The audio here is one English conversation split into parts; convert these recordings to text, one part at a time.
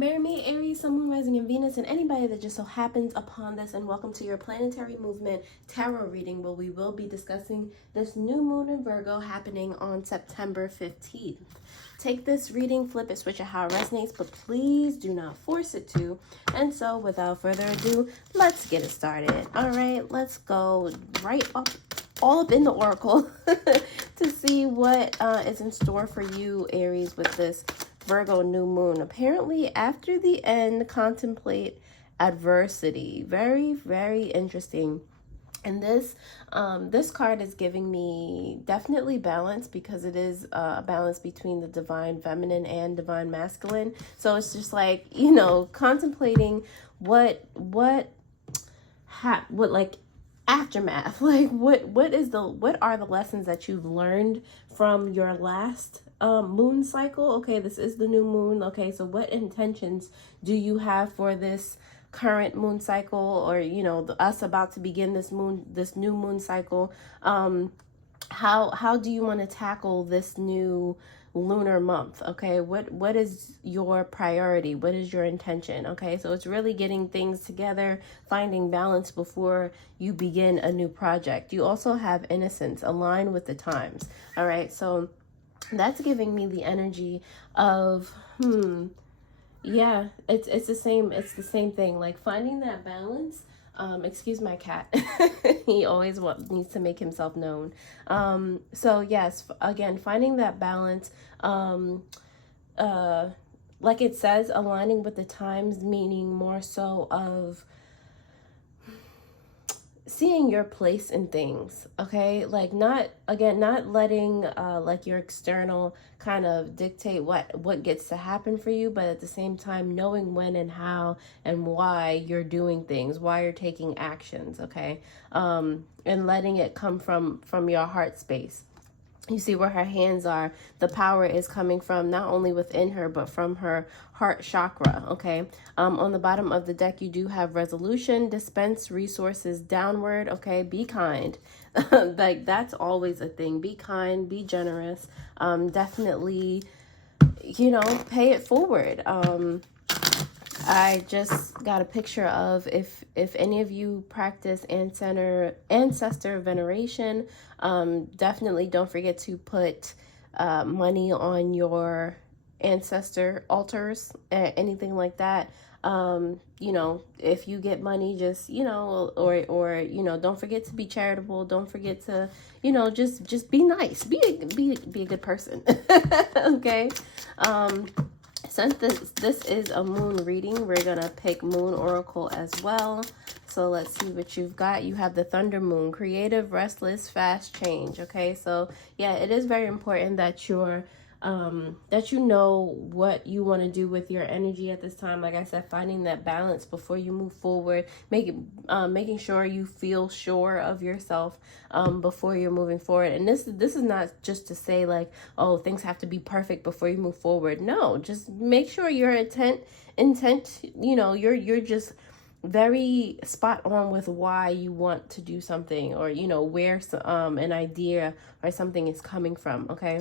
Marry me, Aries, Sun, Moon, Rising, and Venus, and anybody that just so happens upon this, and welcome to your planetary movement tarot reading, where we will be discussing this new moon in Virgo happening on September 15th. Take this reading, flip it, switch it how it resonates, but please do not force it to. And so, without further ado, let's get it started. All right, let's go right up, all up in the oracle to see what is in store for you, Aries, with this Virgo new moon. Apparently, after the end, contemplate adversity. Very, very interesting. And this card is giving me definitely balance, because it is a balance between the divine feminine and divine masculine. So it's just like, you know, contemplating what like aftermath, like what are the lessons that you've learned from your last moon cycle. Okay, this is the new moon. Okay, so what intentions do you have for this current moon cycle, or you know, us about to begin this new moon cycle? How do you want to tackle this new lunar month? Okay, what is your priority? What is your intention? Okay, so it's really getting things together, finding balance before you begin a new project. You also have innocence, align with the times. All right, so that's giving me the energy of yeah, it's the same thing, like finding that balance. Excuse my cat. He always needs to make himself known. So yes, again, finding that balance, like it says, aligning with the times, meaning more so of seeing your place in things. Okay, like not letting like your external kind of dictate what gets to happen for you, but at the same time knowing when and how and why you're doing things, why you're taking actions. Okay, and letting it come from your heart space. You see where her hands are, the power is coming from not only within her, but from her heart chakra. Okay, on the bottom of the deck, you do have resolution, dispense resources downward. Okay, be kind. Like that's always a thing. Be kind, be generous. Definitely, you know, pay it forward. I just got a picture of, if any of you practice ancestor veneration, definitely don't forget to put money on your ancestor altars, anything like that. You know, if you get money, just, you know, or you know, don't forget to be charitable. Don't forget to, you know, just be nice, be a good person. Okay. Since this is a moon reading, we're gonna pick moon oracle as well. So let's see what you've got. You have the thunder moon, creative, restless, fast change. Okay, so yeah, it is very important that you're that you know what you want to do with your energy at this time. Like I said, finding that balance before you move forward, making sure you feel sure of yourself before you're moving forward. And this is not just to say like, oh, things have to be perfect before you move forward. No, just make sure your intent, you know, you're just very spot on with why you want to do something, or you know, where an idea or something is coming from. Okay,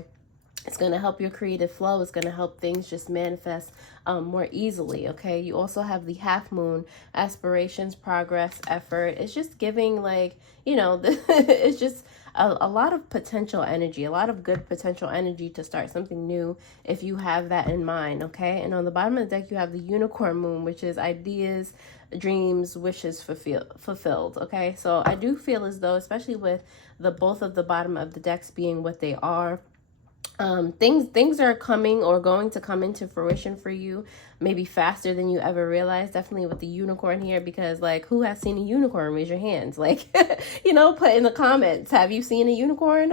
it's going to help your creative flow. It's going to help things just manifest more easily. Okay, you also have the half moon, aspirations, progress, effort. It's just giving, like, you know, it's just a lot of potential energy, a lot of good potential energy to start something new if you have that in mind. Okay, and on the bottom of the deck, you have the unicorn moon, which is ideas, dreams, wishes fulfilled. Okay, so I do feel as though, especially with both of the bottom of the decks being what they are, things are coming or going to come into fruition for you, maybe faster than you ever realized. Definitely with the unicorn here, because like, who has seen a unicorn? Raise your hands. Like, you know, put in the comments, have you seen a unicorn?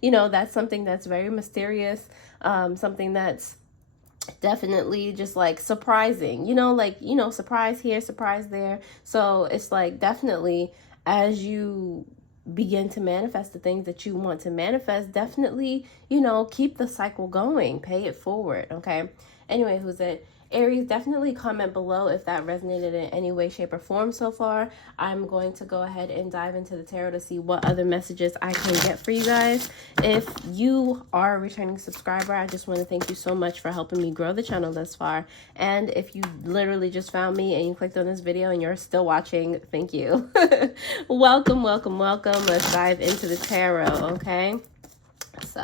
You know, that's something that's very mysterious, something that's definitely just like surprising, you know, like, you know, surprise here, surprise there. So it's like, definitely, as you begin to manifest the things that you want to manifest, definitely, you know, keep the cycle going, pay it forward. Okay, anyway, who's it? Aries, definitely comment below if that resonated in any way, shape, or form so far. I'm going to go ahead and dive into the tarot to see what other messages I can get for you guys. If you are a returning subscriber, I just want to thank you so much for helping me grow the channel thus far. And if you literally just found me and you clicked on this video and you're still watching, thank you. Welcome, welcome, welcome. Let's dive into the tarot, okay? So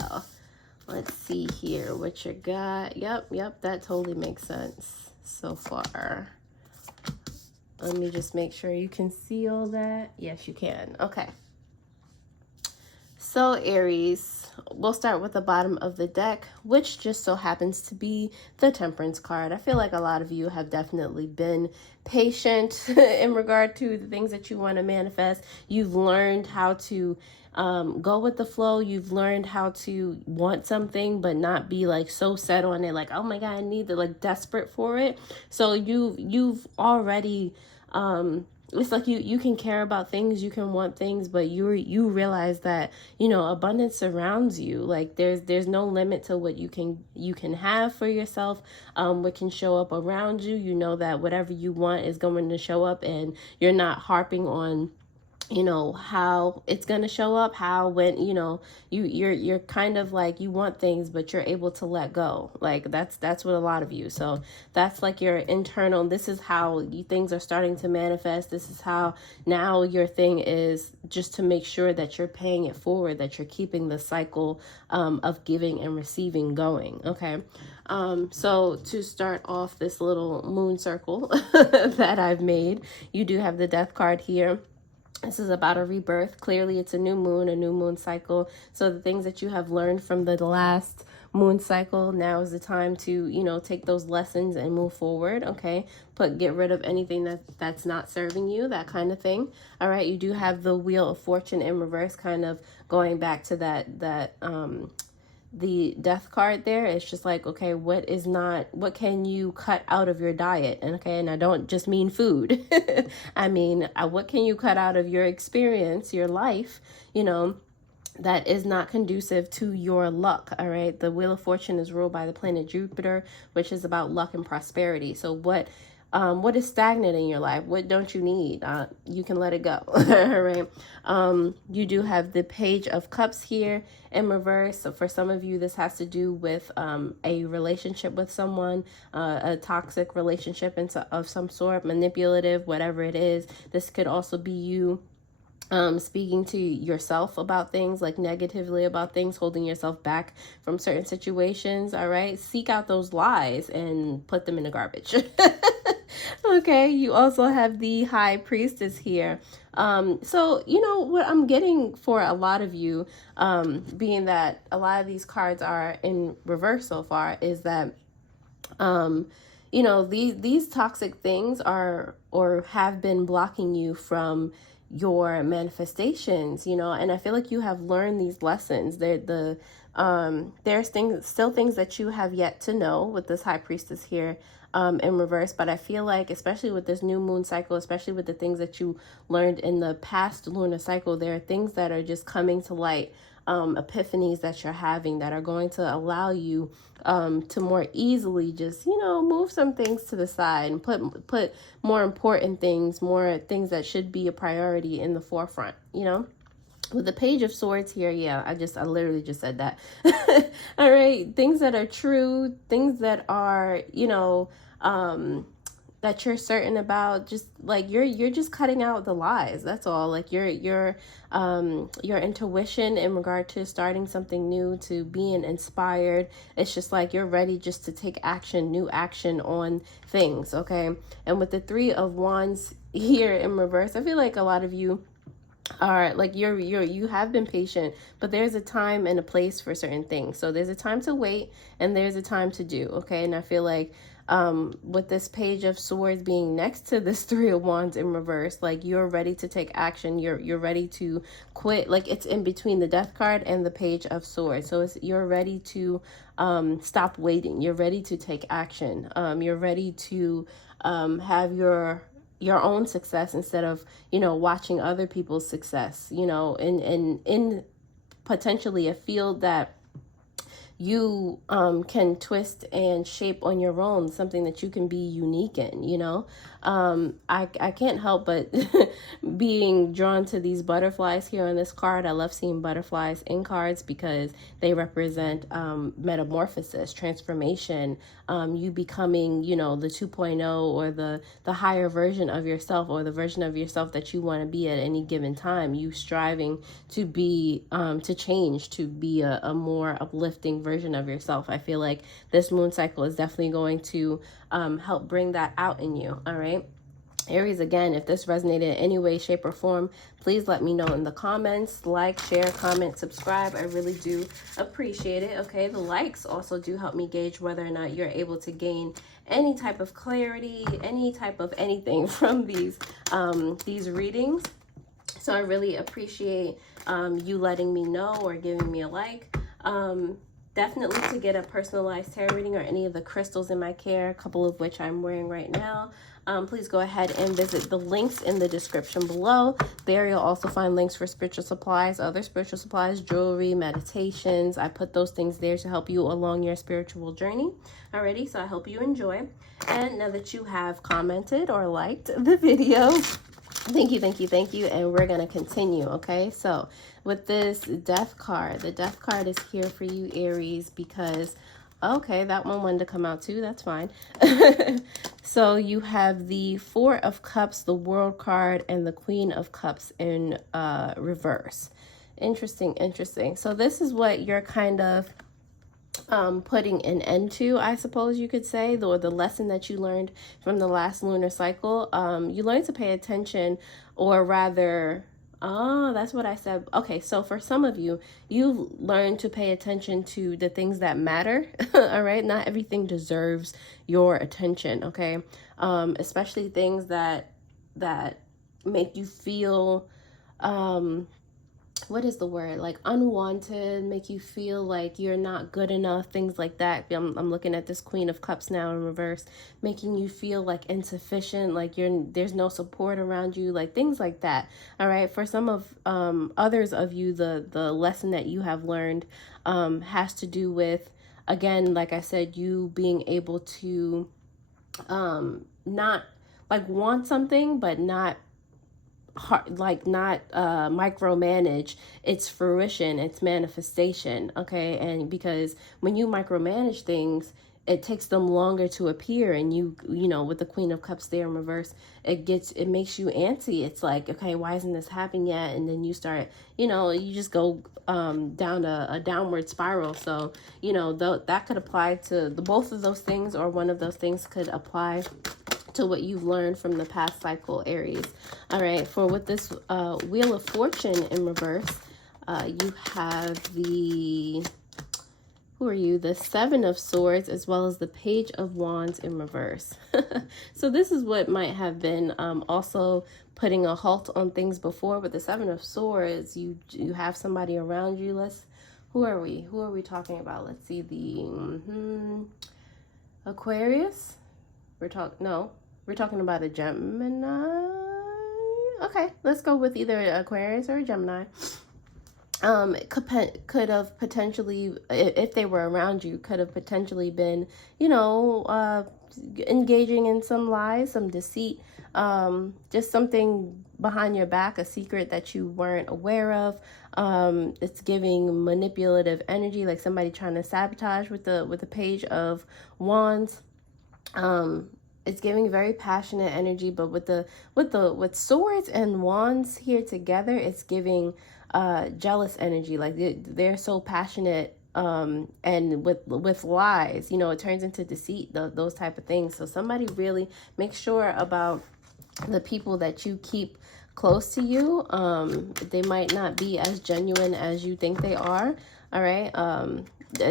let's see here what you got. Yep, that totally makes sense so far. Let me just make sure you can see all that. Yes, you can. Okay. So Aries, we'll start with the bottom of the deck, which just so happens to be the Temperance card. I feel like a lot of you have definitely been patient in regard to the things that you want to manifest. You've learned how to go with the flow. You've learned how to want something but not be like so set on it, like, oh my god, I need to, like, desperate for it. So you've already it's like you can care about things, you can want things, but you realize that, you know, abundance surrounds you. Like there's no limit to what you can have for yourself, what can show up around you. You know that whatever you want is going to show up, and you're not harping on, you know, how it's going to show up, how, when, you know, you're kind of like, you want things but you're able to let go. Like that's what a lot of you, so that's like your internal, this is how things are starting to manifest. This is how now your thing is just to make sure that you're paying it forward, that you're keeping the cycle of giving and receiving going. Okay. So to start off this little moon circle that I've made, you do have the Death card here. This is about a rebirth. Clearly, it's a new moon cycle. So the things that you have learned from the last moon cycle, now is the time to, you know, take those lessons and move forward. Okay, get rid of anything that's not serving you, that kind of thing. All right, you do have the Wheel of Fortune in reverse, kind of going back to that the Death card there. It's just like, okay, what can you cut out of your diet? And okay, and I don't just mean food. I mean, what can you cut out of your experience, your life, you know, that is not conducive to your luck. All right, the Wheel of Fortune is ruled by the planet Jupiter, which is about luck and prosperity. So what is stagnant in your life? What don't you need? You can let it go. All right. You do have the Page of Cups here in reverse. So for some of you, this has to do with a relationship with someone, a toxic relationship of some sort, manipulative, whatever it is. This could also be you speaking to yourself about things, like negatively about things, holding yourself back from certain situations. All right, seek out those lies and put them in the garbage. Okay, you also have the High Priestess here. So you know what I'm getting for a lot of you, being that a lot of these cards are in reverse so far, is that you know, these toxic things are or have been blocking you from your manifestations, you know. And I feel like you have learned these lessons. There's still things that you have yet to know with this High Priestess here in reverse. But I feel like, especially with this new moon cycle, especially with the things that you learned in the past lunar cycle, there are things that are just coming to light, epiphanies that you're having that are going to allow you to more easily just, you know, move some things to the side and put more important things, more things that should be a priority in the forefront, you know. With the Page of Swords here, yeah, I literally just said that. All right, things that are true, things that are, you know, that you're certain about, just like you're just cutting out the lies. That's all. Like your intuition in regard to starting something new, to being inspired. It's just like you're ready just to take action, new action on things. Okay. And with the Three of Wands here in reverse, I feel like a lot of you are like, you have been patient, but there's a time and a place for certain things. So there's a time to wait and there's a time to do. Okay. And I feel like with this Page of Swords being next to this Three of Wands in reverse, like you're ready to take action. You're ready to quit. Like it's in between the Death card and the Page of Swords. So you're ready to stop waiting. You're ready to take action. You're ready to have your own success instead of, you know, watching other people's success, you know, in potentially a field that you can twist and shape on your own, something that you can be unique in, you know. I can't help but being drawn to these butterflies here on this card. I love seeing butterflies in cards because they represent metamorphosis, transformation, you becoming, you know, the 2.0 or the higher version of yourself, or the version of yourself that you want to be at any given time. You striving to be, to change, to be a more uplifting version of yourself. I feel like this moon cycle is definitely going to help bring that out in you. All right. Aries, again, if this resonated in any way, shape, or form, please let me know in the comments. Like, share, comment, subscribe. I really do appreciate it. Okay, the likes also do help me gauge whether or not you're able to gain any type of clarity, any type of anything from these readings. So I really appreciate you letting me know or giving me a like. Definitely to get a personalized tarot reading or any of the crystals in my care, a couple of which I'm wearing right now. Please go ahead and visit the links in the description below. There you'll also find links for spiritual supplies, other spiritual supplies, jewelry, meditations. I put those things there to help you along your spiritual journey. Alrighty, so I hope you enjoy. And now that you have commented or liked the video, thank you, thank you, thank you. And we're going to continue, okay? So with this death card, the death card is here for you, Aries, because, okay, that one wanted to come out too. That's fine. So you have the Four of Cups, the World card, and the Queen of Cups in reverse. Interesting, interesting. So this is what you're kind of putting an end to, I suppose you could say, or the lesson that you learned from the last lunar cycle. You learned to pay attention, or rather, oh, that's what I said. Okay, so for some of you, you learned to pay attention to the things that matter. All right, not everything deserves your attention. Okay, especially things that make you feel what is the word, like unwanted, make you feel like you're not good enough, things like that. I'm looking at this Queen of Cups now in reverse, making you feel like insufficient, like there's no support around you, like things like that. All right, for some of others of you, the lesson that you have learned has to do with, again, like I said, you being able to not like want something but not micromanage its fruition, its manifestation. Okay, and because when you micromanage things, it takes them longer to appear, and you know, with the Queen of Cups there in reverse, it makes you antsy. It's like, okay, why isn't this happening yet? And then you start, you know, you just go down a downward spiral. So, you know, that could apply to both of those things, or one of those things could apply to what you've learned from the past cycle, Aries. All right, for with this Wheel of Fortune in reverse, you have the, who are you? The Seven of Swords, as well as the Page of Wands in reverse. So this is what might have been also putting a halt on things before. With the Seven of Swords, you have somebody around you. Who are we talking about? Let's see, the Aquarius. We're talking about a Gemini. Okay, let's go with either Aquarius or a Gemini. Could have potentially, if they were around you, could have potentially been, you know, engaging in some lies, some deceit, just something behind your back, a secret that you weren't aware of. It's giving manipulative energy, like somebody trying to sabotage with the Page of Wands. It's giving very passionate energy, but with swords and wands here together, it's giving jealous energy. Like they're so passionate, and with lies, you know, it turns into deceit, those type of things. So somebody really make sure about the people that you keep close to you. They might not be as genuine as you think they are. All right.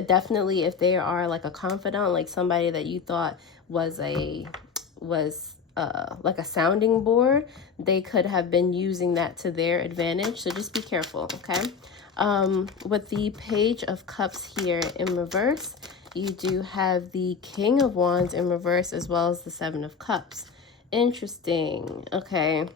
Definitely, if they are like a confidant, like somebody that you thought was like a sounding board, they could have been using that to their advantage. So just be careful, okay? With the Page of Cups here in reverse, you do have the King of Wands in reverse, as well as the Seven of Cups. Interesting. Okay.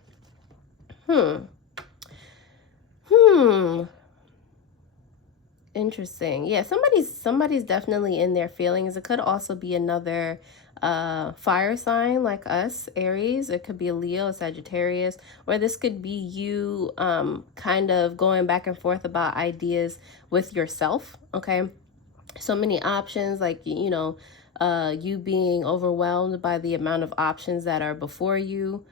Interesting. Yeah, somebody's definitely in their feelings. It could also be another fire sign like us, Aries. It could be a Leo, a Sagittarius, or this could be you kind of going back and forth about ideas with yourself. Okay. So many options, like, you know, you being overwhelmed by the amount of options that are before you.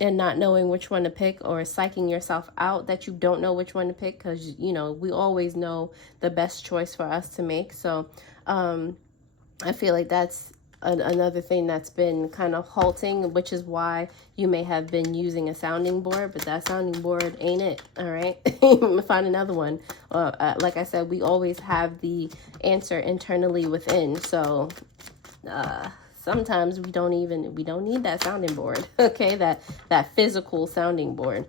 And not knowing which one to pick, or psyching yourself out that you don't know which one to pick, because, you know, we always know the best choice for us to make. So I feel like that's another thing that's been kind of halting, which is why you may have been using a sounding board, but that sounding board ain't it. All right. Find another one. Like I said, we always have the answer internally within. So sometimes we don't need that sounding board. Okay, that physical sounding board,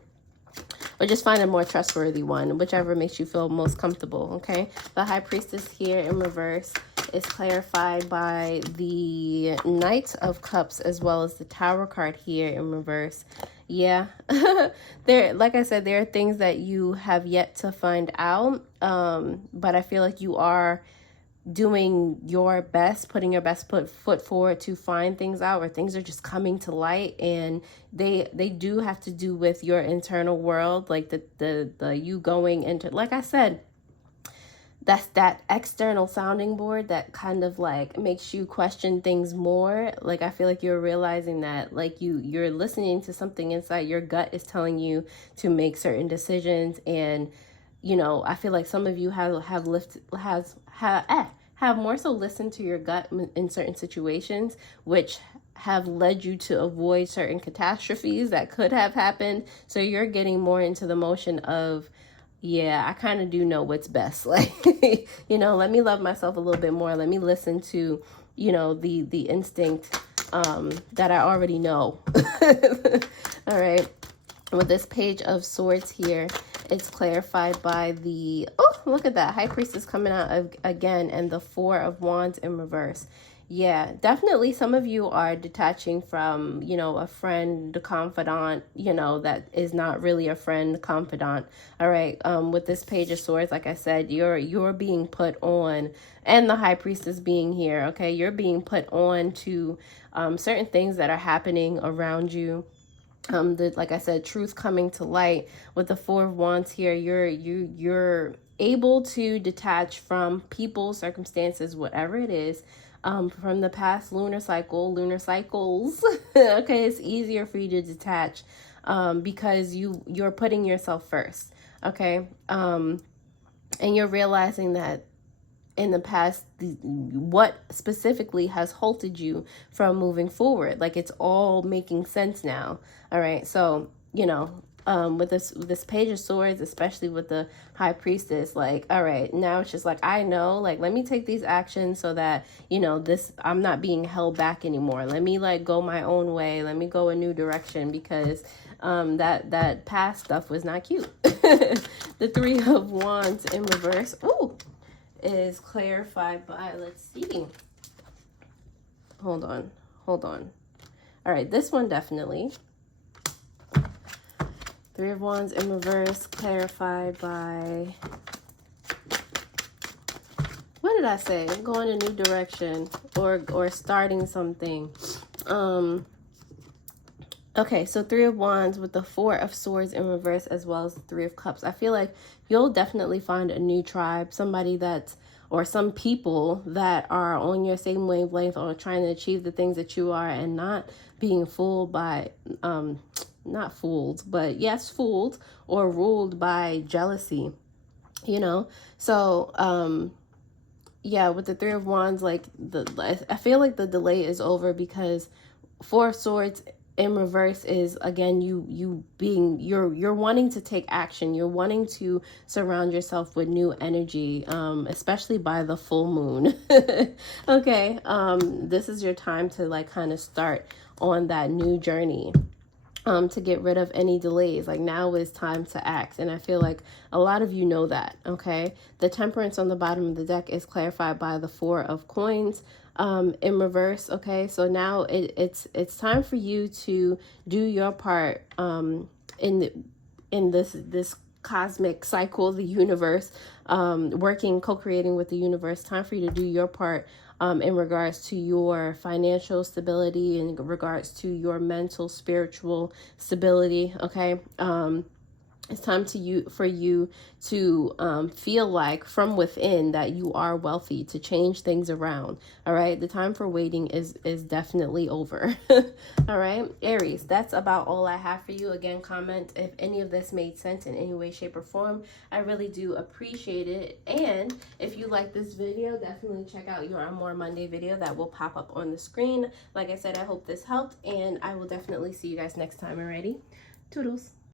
or just find a more trustworthy one, whichever makes you feel most comfortable. Okay, the High Priestess here in reverse is clarified by the Knight of Cups, as well as the Tower card here in reverse. Yeah, there, like I said, there are things that you have yet to find out, but I feel like you are doing your best, putting your best foot forward to find things out, or things are just coming to light, and they do have to do with your internal world, like the you going into, like I said, that's that external sounding board that kind of like makes you question things more. Like I feel like you're realizing that, like, you're listening to something inside, your gut is telling you to make certain decisions. And you know, I feel like some of you have more so listened to your gut in certain situations, which have led you to avoid certain catastrophes that could have happened. So you're getting more into the motion of, yeah, I kind of do know what's best. Like, you know, let me love myself a little bit more. Let me listen to, you know, the instinct that I already know. All right. With this Page of Swords here, it's clarified by the, oh, look at that, High Priestess coming out again, and the Four of Wands in reverse. Yeah, definitely some of you are detaching from, you know, a friend, a confidant, you know, that is not really a friend, confidant. All right. With this Page of Swords, like I said, you're being put on, and the High Priestess being here. Okay. You're being put on to certain things that are happening around you. Like I said, truth coming to light. With the Four of Wands here, you're able to detach from people, circumstances, whatever it is, from the past lunar cycles. Okay, it's easier for you to detach because you're putting yourself first. Okay, and you're realizing that in the past, what specifically has halted you from moving forward. Like, it's all making sense now. All right. So, you know, with this Page of Swords, especially with the High Priestess, like, all right, now it's just like, I know, like, let me take these actions so that, you know, I'm not being held back anymore. Let me like go my own way. Let me go a new direction, because that past stuff was not cute. The Three of Wands in reverse. Ooh. Is clarified by, let's see, hold on. All right, this one definitely. Three of Wands in reverse, clarified by, what did I say? Going a new direction, or starting something. Okay, so Three of Wands with the Four of Swords in reverse, as well as the Three of Cups. I feel like you'll definitely find a new tribe, somebody that's, or some people that are on your same wavelength, or trying to achieve the things that you are, and not being fooled by, not fooled, but yes, fooled or ruled by jealousy, you know? So, yeah, with the Three of Wands, like, I feel like the delay is over, because Four of Swords in reverse is, again, you're wanting to take action. You're wanting to surround yourself with new energy, especially by the full moon. Okay. This is your time to like kind of start on that new journey, to get rid of any delays. Like, now is time to act. And I feel like a lot of you know that. Okay. The Temperance on the bottom of the deck is clarified by the Four of Coins in reverse. Okay, so now it's time for you to do your part in this cosmic cycle, the universe, working, co-creating with the universe. Time for you to do your part in regards to your financial stability, in regards to your mental, spiritual stability. Okay. It's time for you to feel like from within that you are wealthy, to change things around. All right. The time for waiting is definitely over. All right. Aries, that's about all I have for you. Again, comment if any of this made sense in any way, shape, or form. I really do appreciate it. And if you like this video, definitely check out your More Monday video that will pop up on the screen. Like I said, I hope this helped, and I will definitely see you guys next time. Alrighty. Toodles.